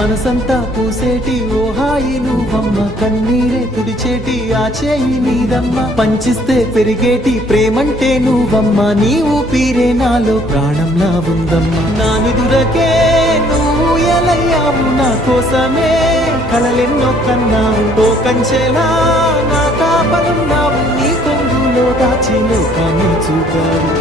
మనసంతా పూసేటి ఓ హాయి నువ్వమ్మ, కన్నీరే తుడిచేటి ఆ చేయి నీదమ్మ, పంచిస్తే పెరిగేటి ప్రేమంటే నువ్వమ్మ, నీ ఊపిరే నాలో ప్రాణంలా ఉందమ్మా. నా నిదురకే నువ్వు ఎలయ్యావు, నా కోసమే కలలెన్నో కన్నావు, ఓ కంచెలా నా కాపలున్నావు, నీ కొంగులో దాచి లోకాన్ని చూపావు.